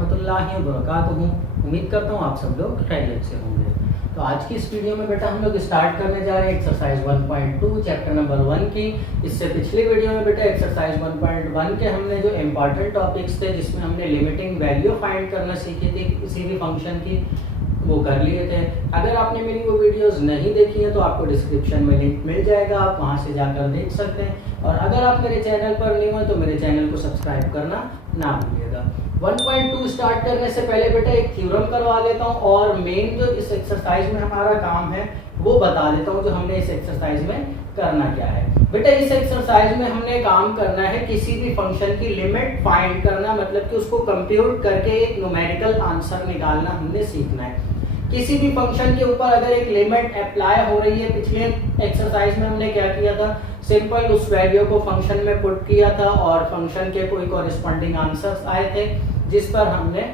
रहमतुल्लाहि व बरकातुहू। उम्मीद करता हूँ आप सब लोग खैरियत से होंगे। तो आज की इस वीडियो में बेटा हम लोग स्टार्ट करने जा रहे हैं एक्सरसाइज 1.2 चैप्टर नंबर 1 की। इससे पिछली वीडियो में बेटा एक्सरसाइज 1.1 के हमने जो इम्पॉर्टेंट टॉपिक्स थे जिसमें हमने लिमिटिंग वैल्यू फाइंड करना सीखी थी किसी भी फंक्शन की, वो कर लिए थे। अगर आपने मेरी वो वीडियोस नहीं देखी है तो आपको डिस्क्रिप्शन में लिंक मिल जाएगा, आप वहां से जाकर देख सकते हैं। और अगर आप मेरे चैनल पर न्यू हैं तो मेरे चैनल को सब्सक्राइब करना ना भूलिएगा। 1.2 स्टार्ट करने से पहले बेटा एक थ्योरम करवा देता हूँ और मेन जो इस एक्सरसाइज में हमारा काम है वो बता देता हूँ जो हमने इस एक्सरसाइज में करना क्या है। बेटा इस एक्सरसाइज में हमने काम करना है किसी भी फंक्शन की लिमिट फाइंड करना, मतलब कि उसको कंप्यूट करके एक न्यूमेरिकल आंसर निकालना हमने सीखना है। किसी भी फंक्शन के ऊपर अगर एक लिमिट अप्लाई हो रही है, पिछले एक्सरसाइज में हमने क्या किया था, सिंपल उस वैल्यू को फंक्शन में पुट किया था और फंक्शन के कोई कॉरेस्पॉन्डिंग आंसर्स आए थे जिस पर हमने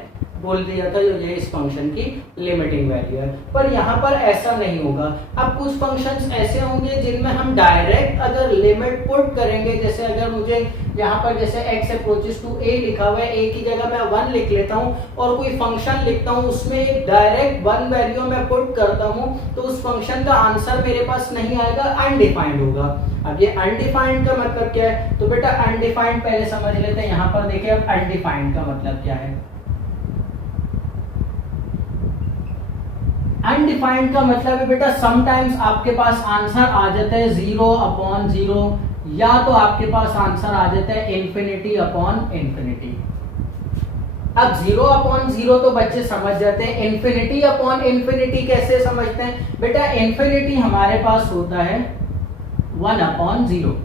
बोल दिया था ये इस फंक्शन की लिमिटिंग वैल्यू है। पर यहाँ पर ऐसा नहीं होगा। अब कुछ फंक्शंस ऐसे होंगे जिनमें हम डायरेक्ट अगर लिमिट पुट करेंगे, जैसे अगर मुझे यहाँ पर जैसे x अप्रोचेस टू a लिखा हुआ है, a की जगह मैं 1 लिख लेता हूँ और कोई फंक्शन लिखता हूँ उसमें डायरेक्ट 1 वैल्यू मैं पुट करता हूँ तो उस फंक्शन का आंसर मेरे पास नहीं आएगा, अनडिफाइंड होगा। अब ये अनडिफाइंड का मतलब क्या है, तो बेटा अनडिफाइंड पहले समझ लेते हैं। यहाँ पर देखिए अब अनडिफाइंड का मतलब क्या है। अनडिफाइंड का मतलब है बेटा समटाइम्स आपके पास आंसर आ जाता है 0/0 या तो आपके पास आंसर आ जाता है ∞/∞। अब 0/0 तो बच्चे समझ जाते हैं, ∞/∞ कैसे समझते हैं बेटा, इन्फिनिटी हमारे पास होता है 1/0,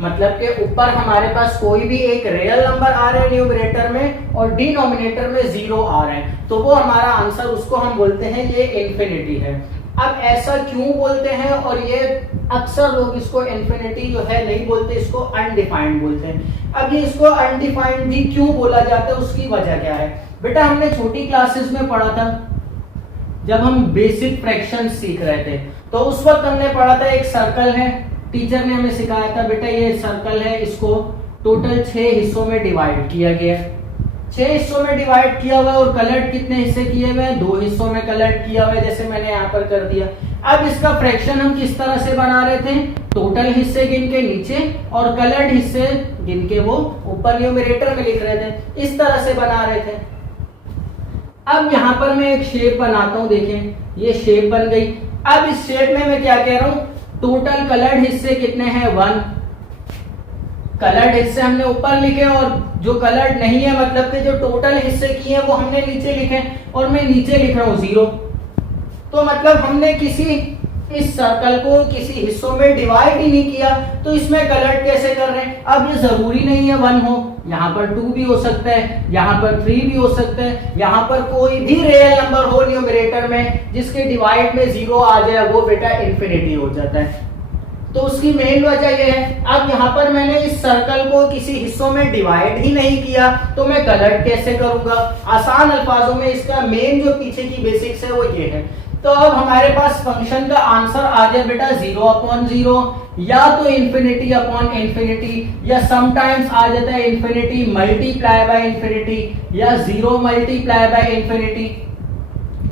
मतलब के ऊपर हमारे पास कोई भी एक रियल नंबर आ रहा है न्यूमरेटर में और डिनोमिनेटर में 0 आ रहा है, तो वो हमारा आंसर, उसको हम बोलते हैं ये इन्फिनिटी है। अब ऐसा क्यों बोलते हैं, और ये अक्सर लोग इसको इन्फिनिटी जो है नहीं बोलते, इसको अनडिफाइंड बोलते हैं। अब ये इसको अनडिफाइंड भी क्यों बोला जाता है, उसकी वजह क्या है बेटा, हमने छोटी क्लासेस में पढ़ा था जब हम बेसिक फ्रैक्शन सीख रहे थे, तो उस वक्त हमने पढ़ा था एक सर्कल है, टीचर ने हमें सिखाया था बेटा ये सर्कल है, इसको टोटल 6 हिस्सों में डिवाइड किया गया है। 6 हिस्सों में डिवाइड किया हुआ है और कलर्ड कितने हिस्से किए हुए हैं, 2 हिस्सों में कलर्ड किया हुआ है, जैसे मैंने यहाँ पर कर दिया। अब इसका फ्रैक्शन हम किस तरह से बना रहे थे, टोटल हिस्से गिन के नीचे और कलर्ड हिस्से गिन के वो ऊपर न्यूमरेटर में लिख रहे थे, इस तरह से बना रहे थे। अब यहाँ पर मैं एक शेप बनाता हूँ, देखें ये शेप बन गई। अब इस शेप में मैं क्या कह रहा हूँ, टोटल कलर्ड हिस्से कितने हैं 1, कलर्ड हिस्से हमने ऊपर लिखे और जो कलर्ड नहीं है मतलब कि जो टोटल हिस्से किए हैं वो हमने नीचे लिखे और मैं नीचे लिख रहा हूं 0। तो मतलब हमने किसी इस सर्कल को किसी हिस्सों में डिवाइड ही नहीं किया, तो इसमें कलर्ड कैसे कर रहे हैं। अब ये जरूरी नहीं है 1 हो, यहाँ पर 2 भी हो सकता है, यहाँ पर 3 भी हो सकता है, यहाँ पर कोई भी रियल नंबर हो न्यूमरेटर में जिसके डिवाइड में 0 आ जाए वो बेटा इन्फिनिटी हो जाता है। तो उसकी मेन वजह ये है, अब यहाँ पर मैंने इस सर्कल को किसी हिस्सों में डिवाइड ही नहीं किया तो मैं कलर्ड कैसे करूंगा। आसान अल्फाजों में इसका मेन जो पीछे की बेसिक्स है वो ये है। तो अब हमारे पास फंक्शन का आंसर आ जाए बेटा 0/0 या तो ∞/∞, या समटाइम्स आ जाता है ∞×∞ या 0×∞।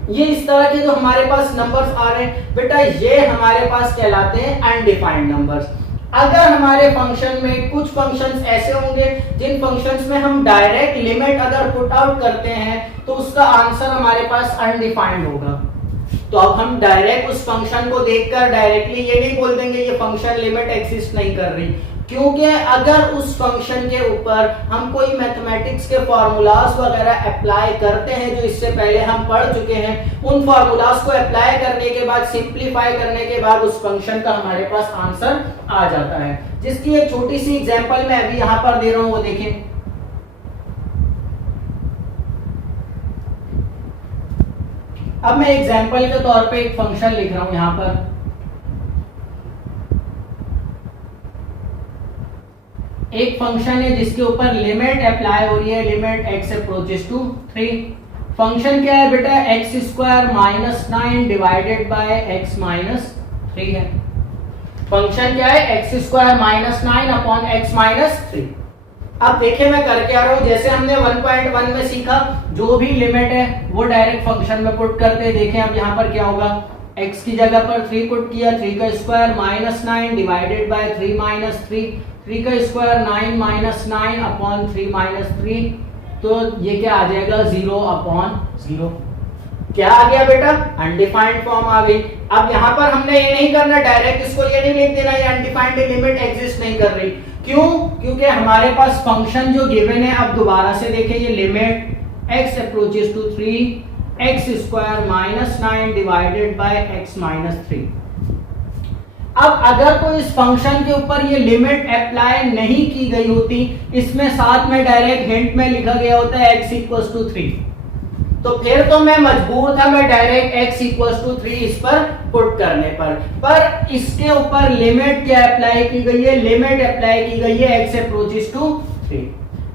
ये इस तरह के जो हमारे पास नंबर्स आ रहे हैं बेटा, ये हमारे पास कहलाते हैं अनडिफाइंड नंबर्स। अगर हमारे फंक्शन में कुछ फंक्शंस ऐसे होंगे जिन फंक्शंस में हम डायरेक्ट लिमिट अगर पुट आउट करते हैं तो उसका आंसर हमारे पास अनडिफाइंड होगा। तो अब हम डायरेक्ट उस फंक्शन को देखकर डायरेक्टली ये नहीं बोल देंगे ये फंक्शन लिमिट एग्जिस्ट नहीं कर रही, क्योंकि अगर उस फंक्शन के ऊपर हम कोई मैथमेटिक्स के फॉर्मूलाज वगैरह अप्लाई करते हैं जो इससे पहले हम पढ़ चुके हैं, उन फॉर्मूलाज को अप्लाई करने के बाद सिंप्लीफाई करने के बाद उस फंक्शन का हमारे पास आंसर आ जाता है, जिसकी एक छोटी सी एग्जांपल मैं अभी यहाँ पर दे रहा हूँ, वो देखें। अब मैं एग्जांपल के तौर पे एक फंक्शन लिख रहा हूं यहां पर, एक फंक्शन है जिसके ऊपर लिमिट अप्लाई हो रही है, limit x approaches to 3। Function क्या है बेटा, x² - 9 डिवाइडेड बाय x - 3 है। फंक्शन क्या है, x² - 9 अपॉन x - 3। अब देखिए मैं करके आ रहा हूं, जैसे हमने 1.1 में सीखा, जो भी लिमिट है वो डायरेक्ट फंक्शन में पुट करते हैं। देखें अब यहाँ पर क्या होगा, x की जगह पर 3 पुट किया, 3 का स्क्वायर -9 डिवाइडेड बाय 3 माइनस 3 का स्क्वायर 9 माइनस 9 अपॉन 3 माइनस 3, तो ये क्या आ जाएगा 0 अपॉन 0। क्या आ गया बेटा, अनडिफाइंड फॉर्म आ गई। अब यहाँ पर हमने ये नहीं करना, डायरेक्ट इसको ये नहीं लिख देना ये अनडिफाइंड लिमिट एग्जिस्ट नहीं कर रही। क्यों? क्योंकि हमारे पास फंक्शन जो गिवन है, अब दोबारा से देखें, ये limit x approaches to 3 x square -9 divided by x minus 3। अब अगर कोई इस फंक्शन के ऊपर ये लिमिट अप्लाई नहीं की गई होती, इसमें साथ में डायरेक्ट हिंट में लिखा गया होता है x इक्वल्स टू 3, तो फिर तो मैं मजबूर था मैं डायरेक्ट x इक्वल्स टू 3 इस पर पुट करने पर इसके ऊपर लिमिट क्या अप्लाई की गई है, लिमिट अप्लाई की गई है x अप्रोचेस टू 3।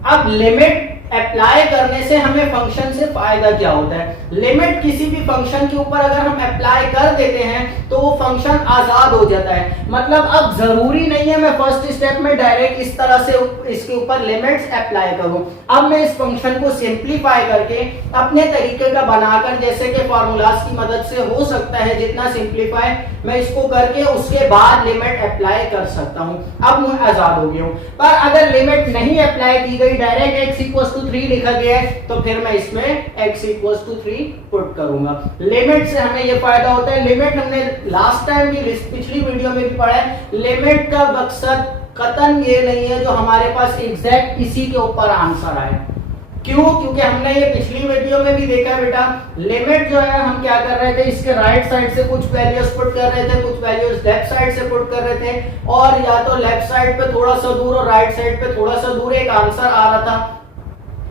अब लिमिट अप्लाई करने से हमें फंक्शन से फायदा क्या होता है, लिमिट किसी भी फंक्शन के ऊपर अगर हम अप्लाई कर देते हैं तो वो फंक्शन आजाद हो जाता है। मतलब अब जरूरी नहीं है मैं फर्स्ट स्टेप में डायरेक्ट इस तरह से इसके ऊपर लिमिट्स अप्लाई करूं। अब मैं इस फंक्शन को सिंप्लीफाई करके अपने तरीके का बनाकर, जैसे कि फॉर्मूलाज की मदद से हो सकता है जितना सिंप्लीफाई मैं इसको करके उसके बाद लिमिट अप्लाई कर सकता हूं। अब मैं आजाद हो गया हूं। पर अगर लिमिट नहीं अप्लाई की गई, डायरेक्ट x इक्वल्स टू 3 लिखा गया है, तो फिर मैं इसमें x इक्वल्स टू 3 पुट करूंगा। लिमिट से हमें ये फायदा होता है, लिमिट हमने लास्ट टाइम भी पिछली वीडियो में भी पढ़ा है, लिमिट का मकसद कतन ये नहीं है जो हमारे पास एग्जैक्ट इसी के ऊपर आंसर आए। क्यों? क्योंकि हमने ये पिछली वीडियो में भी देखा है बेटा, लिमिट जो है हम क्या कर रहे थे, इसके राइट साइड से कुछ वैल्यूज पुट कर रहे थे, कुछ वैल्यूज लेफ्ट साइड से पुट कर रहे थे, और या तो लेफ्ट साइड पे थोड़ा सा दूर और राइट साइड पे थोड़ा सा दूर एक आंसर आ रहा था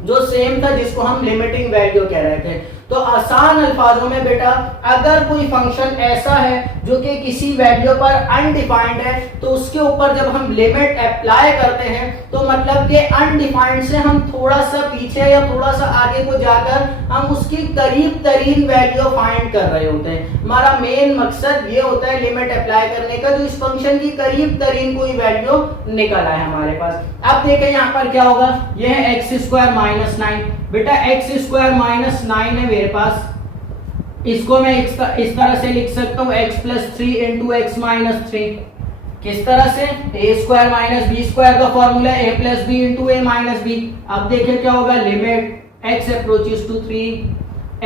जो सेम था, जिसको हम लिमिटिंग वैल्यू कह रहे थे। तो आसान अल्फाजों में बेटा, अगर कोई फंक्शन ऐसा है जो कि किसी वैल्यू पर अनडिफाइंड है, तो उसके ऊपर जब हम लिमिट अप्लाई करते हैं तो मतलब कि अनडिफाइंड से हम थोड़ा सा पीछे या थोड़ा सा आगे को जाकर हम उसकी करीब तरीन वैल्यू फाइंड कर रहे होते हैं। हमारा मेन मकसद ये होता है लिमिट अप्लाई करने का, जो इस फंक्शन की करीब तरीन कोई वैल्यू निकल आए हमारे पास। अब देखें यहाँ पर क्या होगा, यह है x स्क्वायर माइनस 9। बेटा x स्क्वायर माइनस 9 है मेरे पास, इसको मैं इस तरह से लिख सकता हूँ x plus 3 into x minus 3। किस तरह से, a square minus b square का formula a plus b into a minus b. अब देखिए क्या होगा, limit x approaches to 3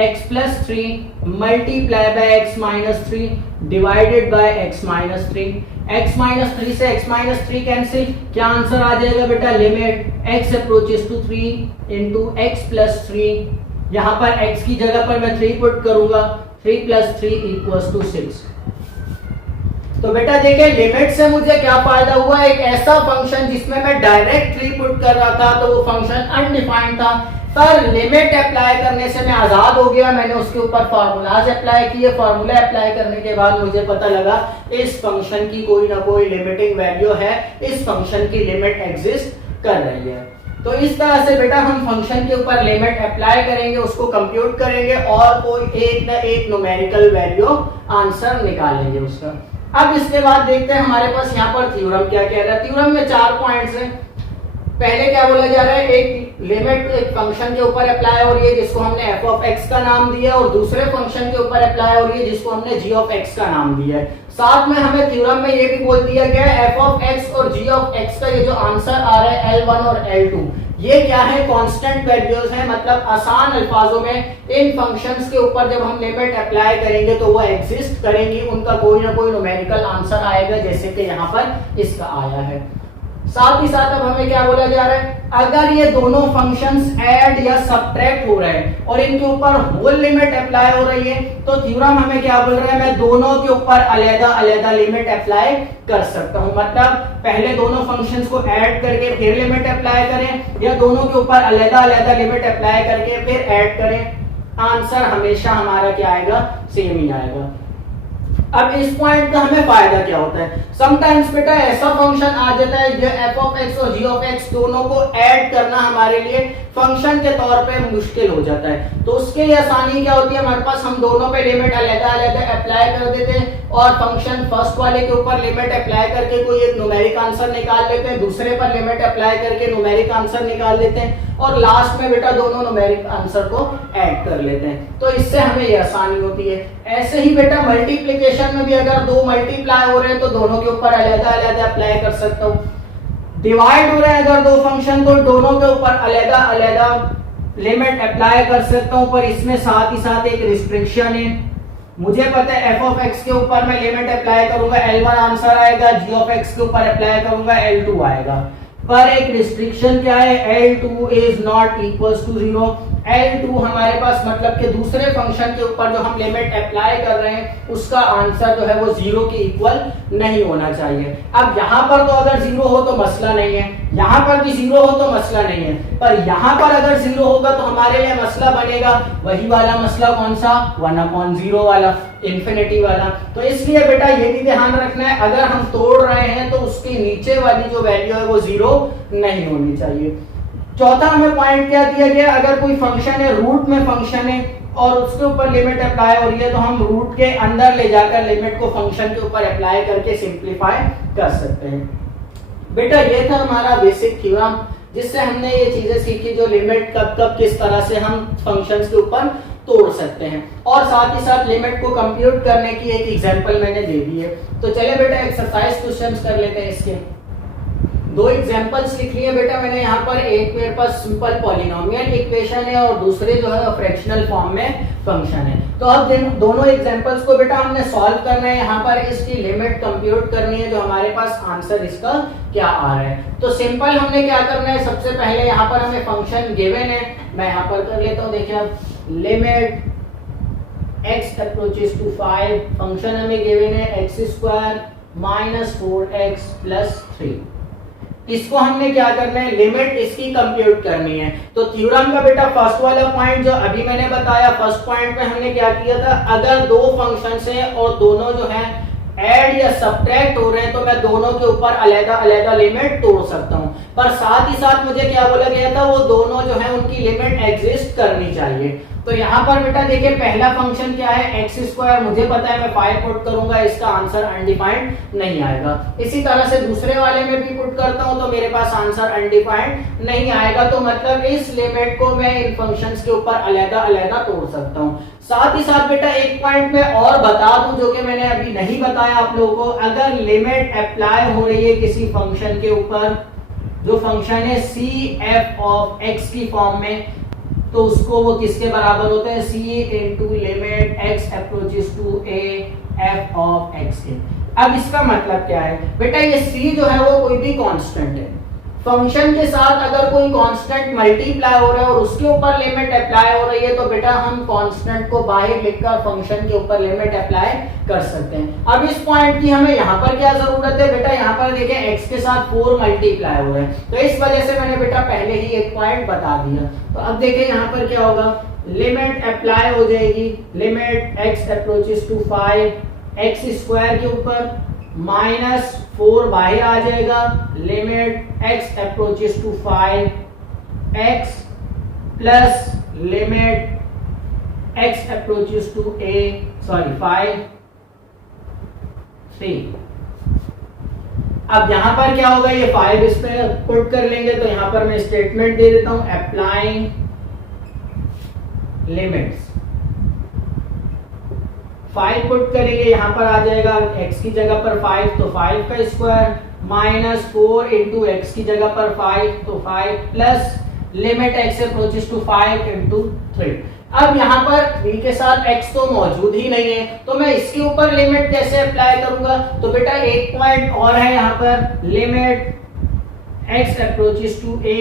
x plus 3 multiply by x minus 3 divided by x minus 3। x minus 3 से x minus 3 cancel, क्या answer आ जाएगा बेटा, limit x approaches to 3 into x plus 3। यहाँ पर x की जगह पर मैं 3 पुट करूंगा, 3 प्लस 3 इक्वल्स टू 6। तो बेटा देखिए लिमिट से मुझे क्या फायदा हुआ, एक ऐसा फंक्शन जिसमें मैं डायरेक्ट 3 पुट कर रहा था तो वो फंक्शन अनडिफाइंड था, पर लिमिट अप्लाई करने से मैं आजाद हो गया। मैंने उसके ऊपर फार्मूलाज अप्लाई किए, फार्मूला अप्लाई करने के बाद मुझे पता लगा इस फंक्शन की कोई ना कोई लिमिटिंग वैल्यू है, इस फंक्शन की लिमिट एग्जिस्ट कर रही है। तो इस तरह से बेटा हम फंक्शन के ऊपर लिमिट अप्लाई करेंगे, उसको कंप्यूट करेंगे और कोई एक ना एक न्यूमेरिकल वैल्यू आंसर निकालेंगे उसका। अब इसके बाद देखते हैं हमारे पास यहाँ पर थ्योरम क्या कह रहा है। थ्योरम में 4 पॉइंट्स हैं। पहले क्या बोला जा रहा है, एक लिमिट एक फंक्शन के ऊपर अप्लाई हो रही है जिसको हमने f ऑफ x का नाम दिया, और दूसरे फंक्शन के ऊपर अप्लाई हो रही है जिसको हमने g ऑफ x का नाम दिया है। साथ में हमें थ्योरम में ये भी बोल दिया गया है f ऑफ x और g ऑफ x का ये जो आंसर आ रहा है L1 और L2, ये क्या है, कांस्टेंट वैल्यूज हैं। मतलब आसान अल्फाजों में इन फंक्शंस के ऊपर जब हम लिमिट अप्लाई करेंगे तो वो एग्जिस्ट करेंगी, उनका कोई ना कोई न्यूमेरिकल आंसर आएगा, जैसे कि यहाँ पर इसका आया है। साथ ही साथ अब हमें क्या बोला जा रहा है, अगर ये दोनों फंक्शंस ऐड या सब्ट्रैक्ट हो रहे हैं और इनके ऊपर होल लिमिट अप्लाई हो रही है, तो थ्योरम हमें क्या बोल रहा है, मैं दोनों के ऊपर अलग-अलग लिमिट अप्लाई कर सकता हूं। मतलब पहले दोनों फंक्शंस को ऐड करके फिर लिमिट अप्लाई करें, या दोनों के ऊपर अलग-अलग लिमिट अप्लाई करके फिर ऐड करें, आंसर हमेशा हमारा क्या आएगा, सेम ही आएगा। अब इस पॉइंट का हमें फायदा क्या होता है, समटाइम्स बेटा ऐसा फंक्शन आ जाता है जो एफ ऑफ एक्स और जी ऑफ एक्स दोनों को ऐड करना हमारे लिए फंक्शन के तौर पे मुश्किल हो जाता है। तो उसके लिए आसानी क्या होती है, हमारे पास हम दोनों पे लिमिट अलग-अलग अप्लाई कर देते हैं और फंक्शन फर्स्ट वाले के ऊपर लिमिट अप्लाई करके कोई एक न्यूमेरिक आंसर निकाल लेते हैं, दूसरे पर लिमिट अप्लाई करके न्यूमेरिक आंसर निकाल लेते हैं और लास्ट में बेटा दोनों न्यूमेरिक आंसर को ऐड कर लेते हैं। तो इससे हमें ये आसानी होती है। ऐसे ही बेटा मल्टीप्लिकेशन में भी अगर दो मल्टीप्लाई हो रहे हैं तो दोनों के ऊपर अलग-अलग अप्लाई कर सकता हूं। डिवाइड हो रहे हैं अगर दो फंक्शन तो दोनों के ऊपर अलग-अलग लिमिट अप्लाई कर सकता हूं, पर इसमें साथ ही साथ एक रिस्ट्रिक्शन है। मुझे पता है एफ ऑफ एक्स के ऊपर मैं लिमिट अप्लाई करूंगा L1 आंसर आएगा, जी ऑफ एक्स के ऊपर अप्लाई करूंगा L2 आएगा, पर एक रिस्ट्रिक्शन क्या है, L2 is not equals to 0। L2 हमारे पास मतलब कि दूसरे फंक्शन के ऊपर जो हम लिमिट अप्लाई कर रहे हैं उसका आंसर जो है वो 0 के इक्वल नहीं होना चाहिए। अब यहाँ पर तो अगर 0 हो तो मसला नहीं है, यहाँ पर भी 0 हो तो मसला नहीं है, पर यहाँ पर अगर 0 होगा तो हमारे लिए मसला बनेगा वही वाला मसला, कौन सा, 1/0 वाला, इंफिनिटी वाला। तो इसलिए बेटा ये भी ध्यान रखना है, अगर हम तोड़ रहे हैं तो उसके नीचे वाली जो वैल्यू है वो 0 नहीं होनी चाहिए। चौथा हमें पॉइंट क्या दिया गया, अगर कोई फंक्शन है, रूट में फंक्शन है और उसके ऊपर लिमिट अप्लाई हो रही है तो हम रूट के अंदर ले जाकर लिमिट को फंक्शन के ऊपर अप्लाई करके सिंप्लीफाई कर सकते हैं। बेटा ये था हमारा बेसिक थ्योरम जिससे हमने ये चीजें सीखी जो लिमिट कब कब किस तरह से हम फंक्शंस के ऊपर तोड़ सकते हैं, और साथ ही साथ लिमिट को कंप्यूट करने की एक एग्जांपल मैंने दे दी है। तो चलिए बेटा एक्सरसाइज क्वेश्चंस कर लेते हैं। इसके दो एग्जांपल्स लिख लिए बेटा मैंने यहाँ पर, एक मेरे पास सिंपल पॉलिनोमियल इक्वेशन है और दूसरे जो है फ्रैक्शनल फॉर्म में फंक्शन है। तो अब दोनों एग्जांपल्स को बेटा हमने सॉल्व करना है, यहाँ पर इसकी लिमिट कंप्यूट करनी है जो हमारे पास आंसर इसका क्या आ रहा है। तो सिंपल हमने क्या करना है, सबसे पहले यहाँ पर हमें फंक्शन गिवन है, मैं यहाँ पर कर लेता हूँ। देखिए अब limit x approaches to 5, function हमें गिवन है x² - 4x + 3। इसको हमने क्या करना है, लिमिट इसकी कंप्यूट करनी है। तो थ्योरम का बेटा फर्स्ट वाला पॉइंट जो अभी मैंने बताया, फर्स्ट पॉइंट में हमने क्या किया था, अगर दो फंक्शंस हैं और दोनों जो है ऐड या सब्ट्रैक्ट हो रहे हैं तो मैं दोनों के ऊपर अलग-अलग लिमिट तोड़ सकता हूं, पर साथ ही साथ मुझे क्या बोला गया था, वो दोनों जो है उनकी लिमिट एग्जिस्ट करनी चाहिए। तो यहाँ पर बेटा देखिए पहला फंक्शन क्या है, x², मुझे पता है मैं 5 पुट करूंगा, इसका आंसर अनडिफाइंड नहीं आएगा। इसी तरह से दूसरे वाले में भी पुट करता हूं तो मेरे पास आंसर अनडिफाइंड नहीं आएगा। तो मतलब इस लिमिट को मैं इन फंक्शंस के ऊपर अलग-अलग तोड़ सकता हूं। साथ ही साथ बेटा एक पॉइंट में और बता दूं जो कि मैंने अभी नहीं बताया आप लोगों को, अगर लिमिट अप्लाई हो रही है किसी फंक्शन के ऊपर, जो फंक्शन है cf ऑफ x की फॉर्म में, तो उसको वो किसके बराबर होते हैं, c into limit x approaches to a f of x के। अब इसका मतलब क्या है बेटा, ये c जो है वो कोई भी कांस्टेंट है, फंक्शन के साथ अगर कोई कांस्टेंट मल्टीप्लाई हो रहा है और उसके ऊपर लिमिट अप्लाई हो रही है तो बेटा हम कांस्टेंट को बाहर लिखकर फंक्शन के ऊपर लिमिट अप्लाई कर सकते हैं। अब इस पॉइंट की हमें यहाँ पर क्या जरूरत है बेटा, यहाँ पर देखिए x के साथ 4 मल्टीप्लाई हो रहे हैं, तो इस वजह से मैंने बेटा पहले ही एक पॉइंट बता दिया। तो अब देखिए यहाँ पर क्या होगा, लिमिट अप्लाई हो जाएगी, limit x approaches to 5 x² के ऊपर -4 बाहर आ जाएगा, limit x approaches to 5 x plus limit x approaches to 5 3। अब यहां पर क्या होगा, ये 5 इस पे पुट कर लेंगे, तो यहां पर मैं स्टेटमेंट दे देता हूं, अप्लाइंग लिमिट्स 5 पुट करेंगे, यहां पर आ जाएगा x की जगह पर 5 तो 5 का स्क्वायर -4 इंटू x की जगह पर 5 तो 5 plus limit x approaches to 5 into 3। अब यहाँ पर b के साथ x तो मौजूद ही नहीं है, तो मैं इसके ऊपर लिमिट कैसे अप्लाई करूंगा, तो बेटा एक पॉइंट और है यहाँ पर, limit x approaches to a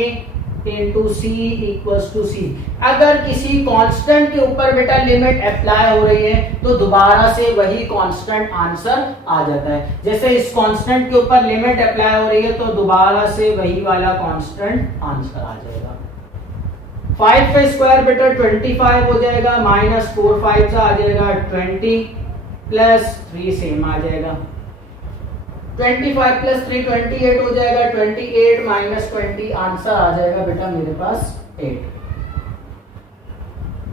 into c equals to c। अगर किसी कांस्टेंट के ऊपर बेटा लिमिट अप्लाई हो रही है तो दोबारा से वही कांस्टेंट आंसर आ जाता है। जैसे इस कांस्टेंट के ऊपर लिमिट अप्लाई हो रही है तो दोबारा से वही वाला कांस्टेंट आंसर आ जाएगा। 5 का स्क्वायर बेटा 25 हो जाएगा, -4 5 से आ जाएगा 20 प्लस 3 सेम आ जाएगा। 25 प्लस 3 28 हो जाएगा। 28 माइनस 20 आंसर आ जाएगा बेटा मेरे पास 8।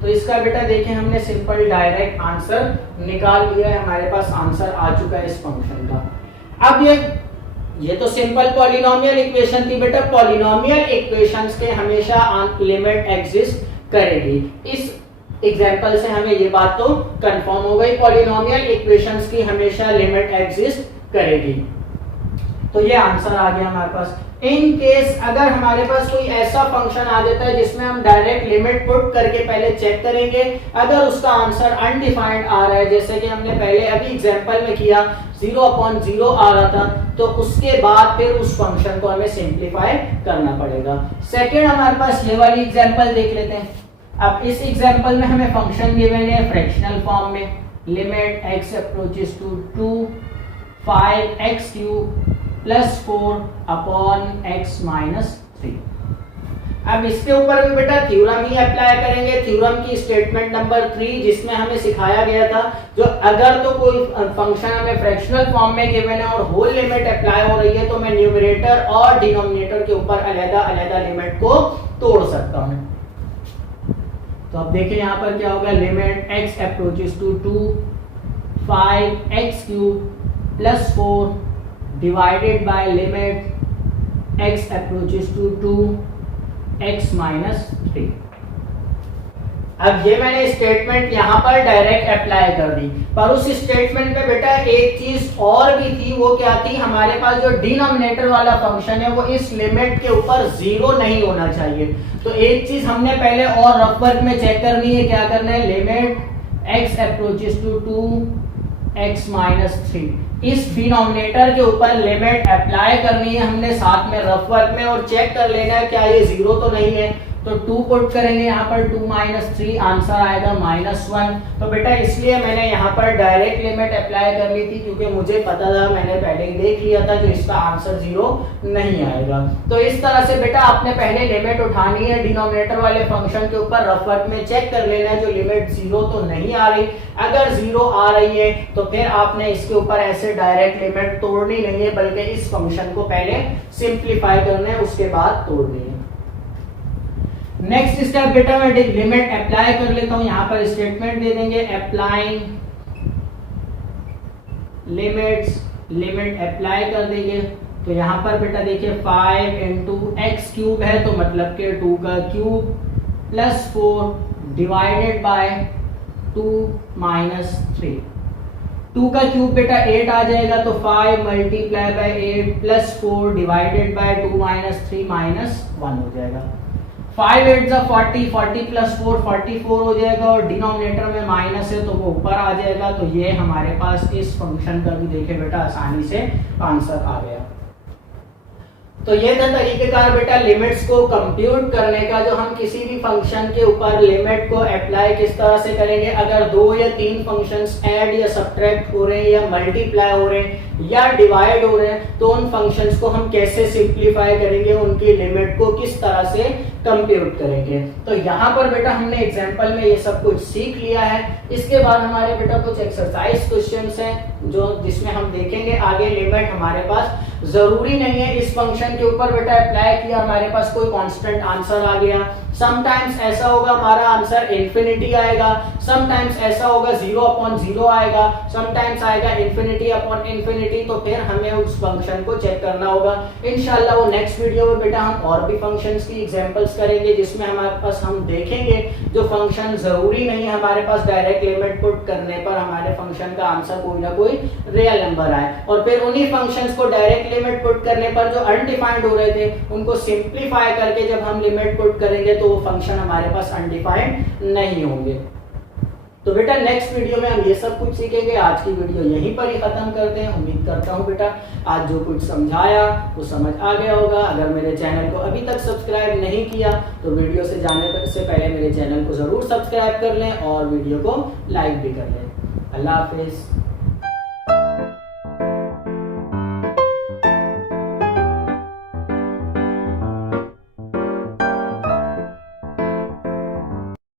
तो इसका बेटा देखें हमने सिंपल डायरेक्ट आंसर निकाल लिया है, हमारे पास आंसर आ चुका है इस फंक्शन का। अब ये तो सिंपल पॉलिनोमियल इक्वेशन थी बेटा। पॉलिनोमियल इक्वेशंस के हमेशा लिमिट एग्जिस्ट करेगी। इस एग्जांपल से हमें ये बात तो कंफर्म हो गई, पॉलिनोमियल इक्वेशंस की हमेशा लिमिट एग्जिस्ट करेगी। तो ये आंसर आ गया हमारे पास। इन केस अगर हमारे पास कोई ऐसा फंक्शन आ जाता है जिसमें हम डायरेक्ट लिमिट पुट करके पहले चेक करेंगे, अगर उसका आंसर अनडिफाइंड आ रहा है, जैसे कि हमने पहले अभी एग्जांपल में किया 0/0 आ रहा था, तो उसके बाद फिर उस फंक्शन को हमें सिंप्लीफाई करना पड़ेगा। सेकेंड हमारे पास ये वाली एग्जांपल देख लेते हैं। अब इस एग्जांपल में हमें फंक्शन गिवन है फ्रैक्शनल फॉर्म में, limit x approaches to 2 5x³ plus 4 upon x minus 3। अब इसके ऊपर भी बेटा थ्योरम ही अप्लाई करेंगे, थ्योरम की स्टेटमेंट नंबर 3, जिसमें हमें सिखाया गया था जो अगर तो कोई फंक्शन हमें फ्रैक्शनल फॉर्म में गिवन है और होल लिमिट अप्लाई हो रही है, तो मैं न्यूमरेटर और डिनोमिनेटर के ऊपर अलग-अलग लिमिट को तोड़ सकता हूं। तो अब देखिए यहाँ पर क्या होगा, limit x approaches to 2 5x³ plus 4 divided by limit x approaches to 2x minus 3। अब ये मैंने स्टेटमेंट यहाँ पर डायरेक्ट अप्लाई कर दी, पर उस स्टेटमेंट में बेटा एक चीज और भी थी। वो क्या थी, हमारे पास जो डिनोमिनेटर वाला फंक्शन है वो इस लिमिट के ऊपर 0 नहीं होना चाहिए। तो एक चीज हमने पहले और रफ वर्क में चेक करनी है, क्या करना है, limit x approaches to 2x minus 3, इस डिनोमिनेटर के ऊपर लिमिट अप्लाई करनी है हमने साथ में रफ वर्क में, और चेक कर लेना है क्या ये 0 तो नहीं है। तो 2 पुट करेंगे यहाँ पर, 2 माइनस 3 आंसर आएगा -1। तो बेटा इसलिए मैंने यहाँ पर डायरेक्ट लिमिट अप्लाई कर ली थी, क्योंकि मुझे पता था, मैंने पहले ही देख लिया था कि इसका आंसर 0 नहीं आएगा। तो इस तरह से बेटा आपने पहले लिमिट उठानी है डिनोमिनेटर वाले फंक्शन के ऊपर, रफ वर्क में चेक कर लेना है जो लिमिट 0 तो नहीं आ रही। अगर 0 आ रही है तो फिर आपने इसके ऊपर ऐसे डायरेक्ट लिमिट तोड़नी नहीं है, बल्कि इस फंक्शन को पहले सिंप्लीफाई करना है, उसके बाद तोड़नी है। नेक्स्ट स्टेप बेटा मैं लिमिट अप्लाई कर लेता हूं, यहां पर स्टेटमेंट दे देंगे अप्लाइंग लिमिट्स, लिमिट अप्लाई कर देंगे। तो यहां पर बेटा देखिए 5 into x³ है, तो मतलब के 2 का cube plus 4 divided bye 2 minus 3। 2 का क्यूब बेटा 8 आ जाएगा, तो 5 multiply by 8 plus 4 divided bye 2 minus 3 minus 1 हो जाएगा। 5 8 जा 40, 40 प्लस 4 44 हो जाएगा, और डिनोमिनेटर में माइनस है तो वो ऊपर आ जाएगा। तो ये हमारे पास इस फंक्शन का भी देखे बेटा आसानी से आंसर आ गया। तो ये था तरीकेकार बेटा लिमिट्स को कंप्यूट करने का, जो हम किसी भी फंक्शन के ऊपर लिमिट को अप्लाई किस तरह से करेंगे। अगर 2 या 3 फंक्शंस ऐड या सब्ट्रैक्ट हो रहे हैं, या मल्टीप्लाई हो रहे हैं, या डिवाइड हो रहे हैं, तो उन फंक्शंस को हम कैसे सिंप्लीफाई करेंगे, उनकी लिमिट को किस तरह से कंप्यूट करेंगे। तो यहाँ पर बेटा हमने एग्जांपल में ये सब कुछ सीख लिया है। इसके बाद हमारे बेटा कुछ एक्सरसाइज क्वेश्चंस हैं जो जिसमें हम देखेंगे आगे लिमिट हमारे पास जरूरी नहीं है इस फंक्शन के ऊपर बेटा अप्लाई किया हमारे पास कोई कांस्टेंट आंसर आ गया। समटाइम्स ऐसा होगा हमारा आंसर इन्फिनिटी आएगा, समटाइम्स ऐसा होगा 0/0 आएगा, समटाइम्स आएगा इन्फिनिटी। तो फिर हमें उस फंक्शन को चेक करना होगा। इंशाल्लाह वो नेक्स्ट वीडियो में बेटा हम और भी फंक्शंस की एग्जांपल्स करेंगे, जिसमें हमारे पास हम देखेंगे जो फंक्शन जरूरी नहीं है हमारे पास डायरेक्ट लिमिट पुट करने पर हमारे फंक्शन का आंसर कोई ना कोई रियल नंबर आए, और फिर उन्हीं फंक्शंस को डायरेक्ट लिमिट पुट करने पर जो अनडिफाइंड हो रहे थे उनको सिंप्लीफाई करके जब हम लिमिट पुट करेंगे तो वो फंक्शन हमारे पास अनडिफाइंड नहीं होंगे। तो बेटा नेक्स्ट वीडियो में हम ये सब कुछ सीखेंगे। आज की वीडियो यहीं पर ही खत्म करते हैं। उम्मीद करता हूँ बेटा आज जो कुछ समझाया वो समझ आ गया होगा। अगर मेरे चैनल को अभी तक सब्सक्राइब नहीं किया तो वीडियो से जाने से पहले मेरे चैनल को जरूर सब्सक्राइब कर लें और वीडियो को लाइक भी कर लें। अल्लाह हाफिज।